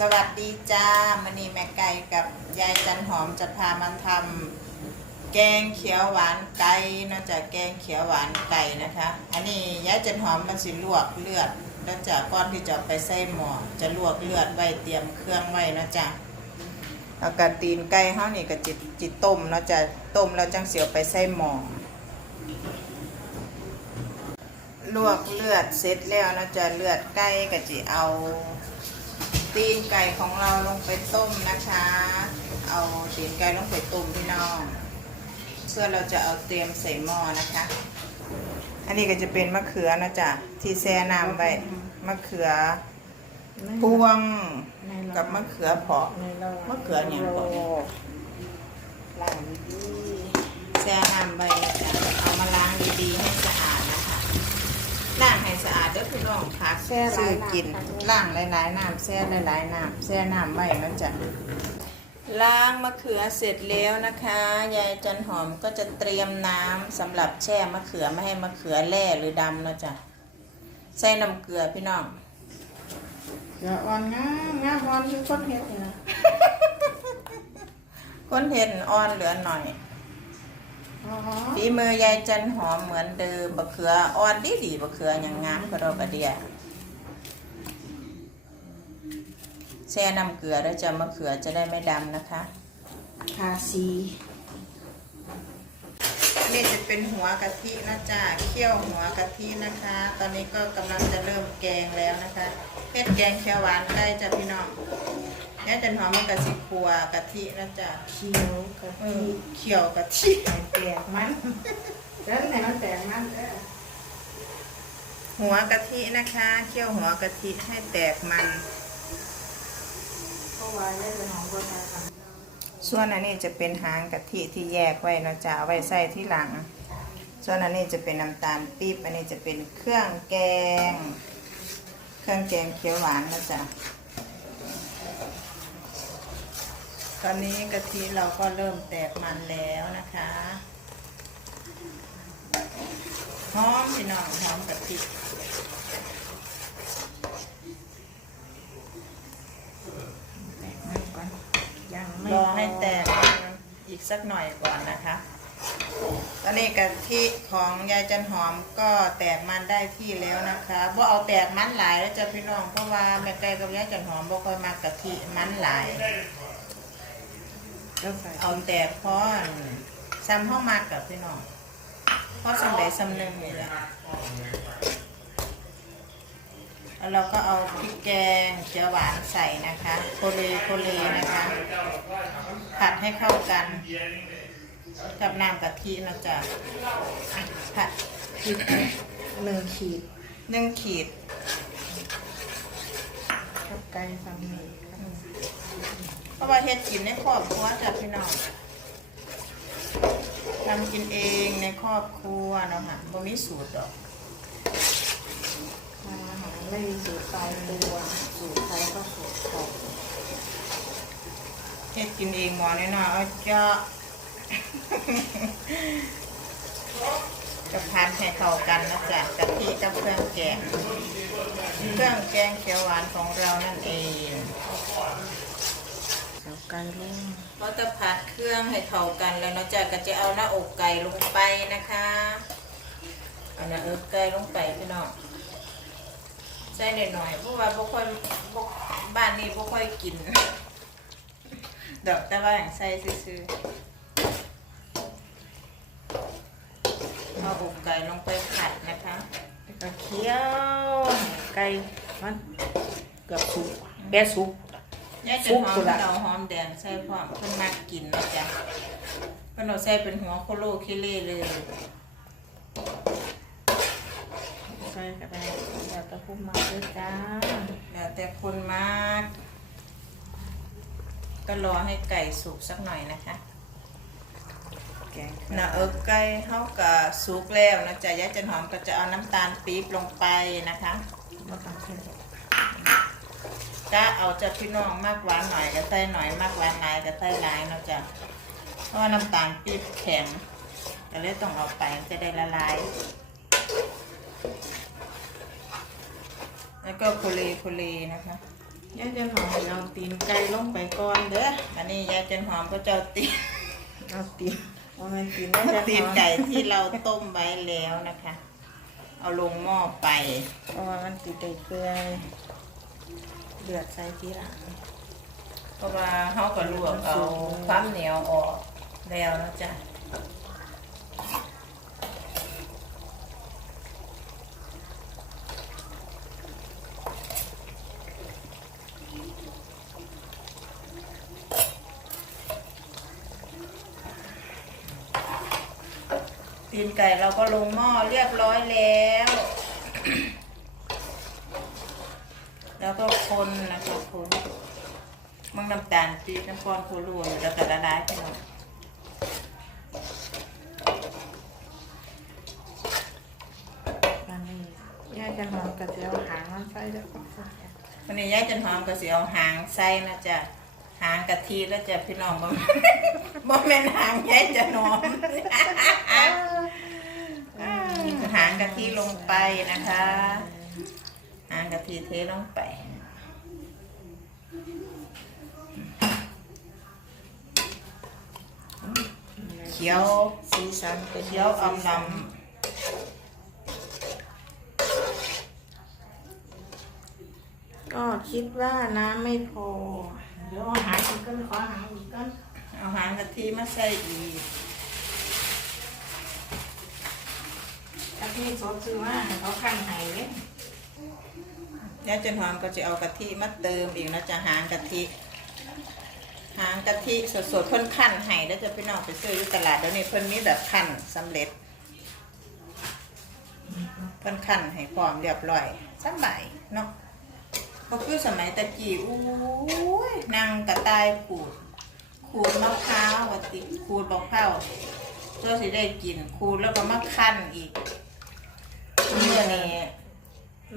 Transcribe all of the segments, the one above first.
สวัสดีจ้ามันนี่แม่ไก่กับยายจันหอมจะพามันทำแกงเขียวหวานไก่นอกจากแกงเขียวหวานไก่นะคะ อันนี้ยายจันหอมมันสิลวกเลือดแล้วจากก้อนที่จะเอาไปใส่หม้อจะลวกเลือดไว้เตรียมเครื่องไว้นะจ้ะแล้วก็ตีนไก่เฮานี่ก็จิตจิตต้มเนาะจะต้มแล้วจังเสียวไปใส่หม้อลวกเลือดเสร็จแล้วเนาะจะเลือดไก่ก็จะเอา ตีนไก่ของเราลงไปต้มนะคะ เอาตีนไก่ลงไปต้มพี่น้องเพื่อเราจะเอาเตรียมใส่หม้อนะคะ อันนี้ก็จะเป็นมะเขือนะจ๊ะที่แช่น้ำไว้มะเขือพวงกับมะเขือเผาะมะเขือเนี่ยก่อนล้างดีแช่น้ำไว้จะเอามาล้างดีๆให้สะอาดนะคะล้าง ให้สะอาดเด้อพี่น้องพักซื้อกินล้างหลายๆน้ำแช่หลายๆน้ำแช่น้ำไว้นะจ๊ะล้างมะเขือเสร็จแล้วนะคะ ยายจันหอมก็จะเตรียมน้ำสำหรับแช่มะเขือไม่ให้มะเขือแล่หรือดำนะจ๊ะใส่น้ำเกลือพี่น้องเดี๋ยวอ่อนงามงามอ่อนคือคนเฮ็ดนี่นะก้นเห็ดอ่อนเหลือหน่อยอ๋อ ฝีมือยายจันหอมเหมือนเดิมบะเขืออ่อนดีดีๆบะเขืออย่างงามกระดอกกระเดียแช่น้ำเกลือแล้วจะมะเขือจะได้ไม่ดำนะคะทาสีนี่จะเป็นหัวกะทินะจ๊ะเคี่ยวหัวกะทินะคะ ตอนนี้ก็กำลังจะเริ่มแกงแล้วนะคะเฮ็ดแกงเขียวหวานใกล้จะพี่น้อง ยายจันหอมมันกะสิขัวกะทินะจ๊ะเขียวกะเอทิอเคี่ยวกะทิแตกมันเดินให้มันแตกมันเด้อหัวกะทินะคะ เคี่ยวหัวกะทิให้แตกมัน เพราะว่าเนี่ยเป็นของคนไทยทส่วนอันนี้จะเป็นหางกะทิที่แยกไว้เนาะจ๊ะเอาไว้ใส่ที่หลัง ส่วนอันนี้จะเป็นน้ำตาลปี๊บอันนี้จะเป็นเครื่องแกง เครื่องแกงเขียวหวานนะจ๊ะ ตอนนี้กะทิเราก็เริ่มแตกมันแล้วนะคะหอมพี่น้องหอมกะทิำแตกมันก่อนยังไม่รอให้แตกอีกสักหน่อยก่อนนะคะ ตอนนี้กะทิของยายจันหอมก็แตกมันได้ที่แล้วนะคะว่าเอาแตกมันหลายแล้วจ้ะพี่น้องเพราะว่าแม่ไก่กับยายจันหอมบ่ค่อยมากกะทิมันหลาย ก็ใส่เอาแตกเพราะซ้ำเข้ามากกับพี่น้องเพราะสำเร็จสำนึงนี่แหละแล้วเราก็เอาพริกแกงเขียวหวานใส่นะคะโคเลโคเลนะคะผัดให้เข้ากัน กับน้ำกะทินะจ๊ะผัดพริกหนึ่งขีดหนึ่งขีดกับไก่สามนี่ครับ เพราะว่าเฮ็ดกินในครอบครัวจ้ะพี่น้องทำกินเองในครอบครัวเนาะค่ะบ่มีสูตรดอกทานอาหารไม่มีสูตรตายตัวสูตรใครก็สูตรเขาเฮ็ดกินเองหมอน้อยๆเอาเจาะจะพันให้เข้ากันนะจ๊ะกะทิกับเครื่องแกง เครื่องแกงเขียวหวานของเรานั่นเองเอา ไก่ลงพอจะผัดเครื่องให้เข้ากันแล้วเนาะจ๊ะก็จะเอาหน้าอกไก่ลงไปนะคะเอาหน้าอกไก่ลงไปพี่น้องใส่หน่อยๆเพราะว่าบ่ค่อยบ่บ้านนี้บ่ค่อยกินดอกแต่ว่าอย่างใส่ซื่อๆเอาอกไก่ลงไปผัดนะคะแล้วก็เคี่ยวไก่มันเกือบสุกแบะสุก ยายจะหอมเราหอมแดงใส่พร้อมเพิ่นมักกินนะจ๊ะเพิ่นเอาใส่เป็นหัวโคโลคิเล่เลยใส่ก็ได้แล้วก็พุ่มมาด้วยจ้าแล้วแต่คนมากก็รอให้ไก่สุกสักหน่อยนะคะแกงนะเอิกไก่เฮากับสุกแล้วนะจ๊ะยายจันหอมก็จะเอาน้ำตาลปี๊บลงไปนะคะ มาทำเส้นก็เอาจากพี่น้องมากหวานหน่อยก็ใส่หน่อยมากหวานหลายก็ใส่หลายเนาะจ๊ะเพราะว่าน้ำตาลปี๊บแข็งก็เลยต้องเอาไปจะได้ละลาย แล้วก็โคเลโคเลนะคะยายจะหอมเอาตีนไก่ลงไปก่อนเด้ออันนี้ยายจันหอมก็จะเอาตีนเอาตีนเอาไปตีนยายจะหอมตีนไก่ที่เราต้มไว้แล้วนะคะ เอาลงหม้อไปเพราะว่ามันติดได้เกลือ เดือดใส่ทีหลังเพราะว่าเขาก็ลวกเอาความเหนียวออกแล้วนะจ๊ะตีนไก่เราก็ลงหม้อเรียบร้อยแล้ว แล้วก็คนนะคะคนมังน้ำตาลปี๊บน้ำก้อนโคลูนแล้วก็ละลายไปหน่อยอันนี้ยายจะหอมกระเจียวหางมันใส่เด้อวันนี้ยายจันหอมก็สิเอาหางใส่นะจ๊ะหางกะทิแล้วจะพี่น้องบ่บ่แม่นหางยายจันหอมหางกะทิลงไปนะคะ หางกะทิเทลงไปเขียวสีสันเป็นเขียวอมลก็คิดว่าน้ำไม่พอ เดี๋ยวเอาหางอีกก็ขอหางอีกก็ำเอาหางกะทิมาใส่อีกกะทิสดซื้อมาให้เขาขั้นไห้เลย ยายจันหอมก็จะเอากะทิมาเติมอีกนะจะหางกะทิ หางกะทิสดๆเพิ่นคั่นให้แล้วจะพี่น้องไปซื้ออยู่ตลาดเดี๋ยวนี้เพิ่นมีแบบคั่นสำเร็จ เพิ่นคั่นให้พร้อมเรียบร้อยสบายเนาะก็คือสมัยตะกี้อู้ยนางกระต่ายขูด ขูดมะพร้าววัติขูดมะพร้าเพื่อสิได้กินขูดแล้วก็มาคั่นอีกเมื่อนี้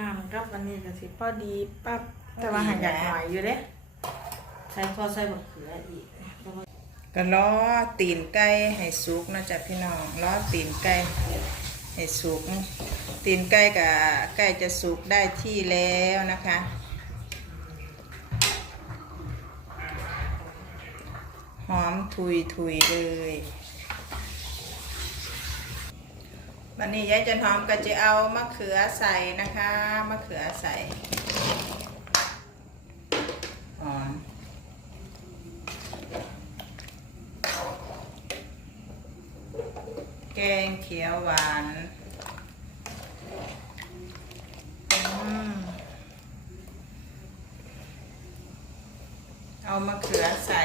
น้ำกับอันนี้ก็สิพอดีปั๊บแต่ว่าหางอยากหน่อยอยู่เด้ใส่พอใส่บะเขืออีกก็ล้อตีนไก่ให้สุกเนาะจ๊ะพี่น้องล้อตีนไก่ให้สุกตีนไก่กับไก่จะสุกได้ที่แล้วนะคะหอมทุยทุยๆเลย วันนี้ยายจันหอมก็จะเอามะเขือใส่นะคะมะเขือใส่หอมแกงเขียวหวานเอามะเขือใส่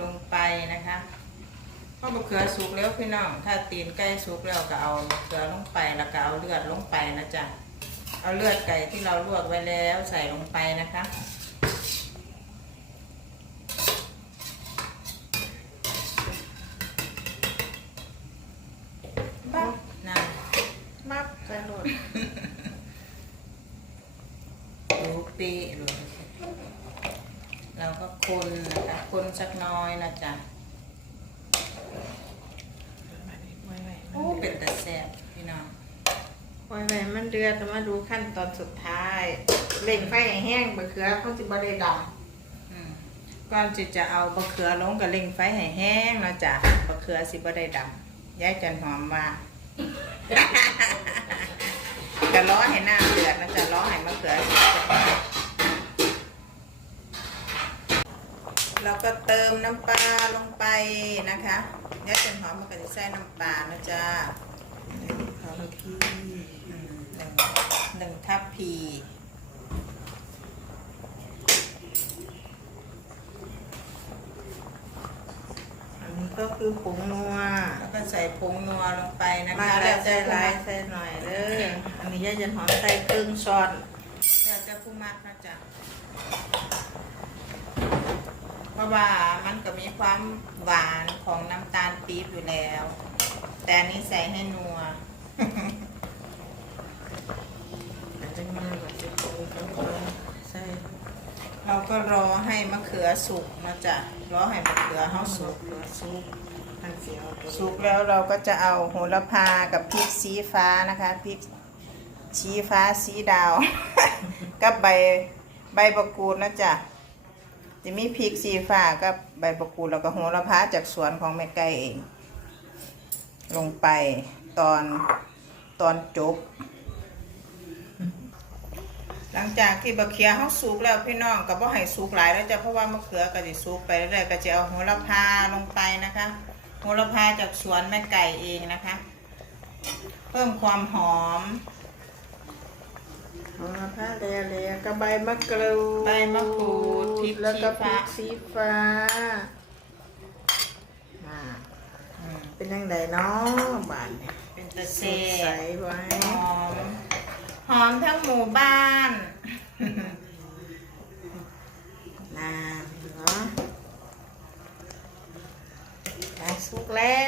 ลงไปนะคะ เพราะมะเขือสุกแล้วพี่น้อง ถ้าตีนไก่สุกแล้วก็เอามะเขือลงไปแล้วก็เอาเลือดลงไปนะจ๊ะ เอาเลือดไก่ที่เราลวกไว้แล้วใส่ลงไปนะคะ ปั๊บนะ มักใส่โหลด ดูปีเลยเราก็คนนะคะ คนสักหน้อยนะจ๊ะ ไว้ไว้ โอ้ เป็นแต่แซ่บพี่น้อง ไว้ไว้มันเดือดแต่มาดูขั้นตอนสุดท้ายเล่งไฟให้แห้งบะเขือเขาสิบ่ได้ดอืมก่อนที่จะเอาบะเขือลงกับเล็งไฟให้แห้งเนาะจ๊ะบะเขือสิบ่ได้ดำยายจันหอมว่าก็ล้อให้น้ำเดือดนะจะล้อให้มะเขือสุกเราก็เติมน้ำปลาลงไปนะคะยายจันหอมมันก็จะใส่น้ำปลานะจ๊ะำเขาละพี่ หนึ่งหนึ่งทัพพีอันนี้ก็คือผงนัว แล้วก็ใส่ผงนัวลงไปนะคะมาแล้วใส่หลายแต่ใส่หน่อยเด้ออันนี้ยายจันหอมใส่ครึ่งช้อนแล้วจะผู้มักนะจ๊ะเพราะว่ามันก็มีความหวานของน้ำตาลปี๊บอยู่แล้ว แต่อันนี้ใส่ให้นัว ใส่เราก็รอให้มะเขือสุกนะจ๊ะรอให้มะเขือเขาสุกตัวซุปอันเสียวตัวสุกแล้วเราก็จะเอาโหระพากับพริกสีฟ้านะคะพริกสีฟ้าสีดาว กับใบใบบประกูดนะจ๊ะจะมีพริกสีฟ้ากับใบประกูดแล้วก็โหระพาจากสวนของแม่ไก่เอง ลงไปตอนตอนจบ หลังจากที่บะเขือเขาสุกแล้วพี่น้องก็บ่ให้สุกหลายแล้วจ้ะเพราะว่ามะเขือก็จะสุกไปเรื่อยๆก็จะเอาโหระพาลงไปนะคะโหระพาจากสวนแม่ไก่เองนะคะ เพิ่มความหอมเอาละผ้าเลียเลียๆกับใบมะกรูดใบมะกรูดพริกแล้วก็พชี้ริฟ้ากสีฟ้าอ่าอืมเป็นยังไงเนาะบ้านเนี่ยเป็นตะเซสดใสไว้หอม หอมทั้งหมู่บ้านน้ำเนาะได้สุกแล้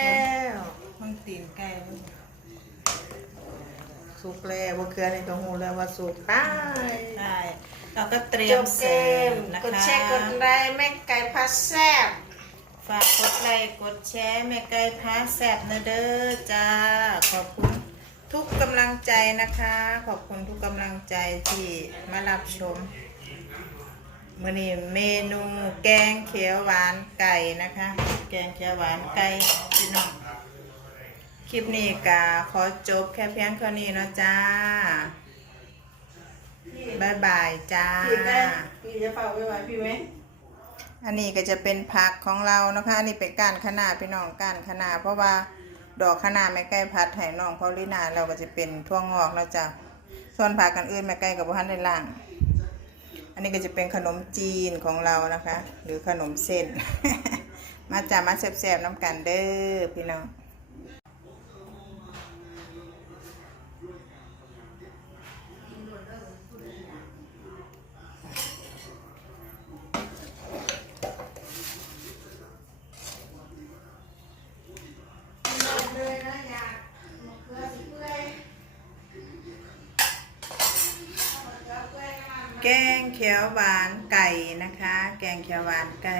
วมันตีนไก่เว้ยสุกแล้วบ่เคือในตัวหูแล้วว่าสุกได้ใช่เราก็เตรียจมบเกเสิร์มฟนะกดคะแชร์กดไลค์แม่ไก่พัสแซ่บฝากกดไลค์กดแชร์แม่ไก่พาแซบนะเด้อจ้าขอบคุณ ทุกกำลังใจนะคะ ขอบคุณทุกกำลังใจที่มารับชมมื่อนี้เมนูแกงเขียวหวานไก่นะคะ แกงเขียวหวานไก่พี่น้องคลิปนี้กาขอจบแค่เพียงเท่านี้เนาะจ้าบายบายจ้าพี่ได้พี่จะเป่าไว้ไว้พี่ไหมอันนี้ก็จะเป็นผักของเรานะคะ อันนี้เป็นก้านคะน้าพี่น้องก้านคะน้าเพราะว่า ดอกขนาแม่ไก่พัดไห้น้องเพอลินาเราก็จะเป็นทั่วงอกเราจะส่วนผักกันอื่นแม่ไก่กับพันในล่าง อันนี้ก็จะเป็นขนมจีนของเรานะคะ หรือขนมเส้น มาจากมาแซ่บๆน้ำกันเด้อพี่น้อง แกงเขียวหวานไก่นะคะ แกงเขียวหวานไก่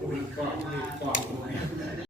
ก็ไม่ก่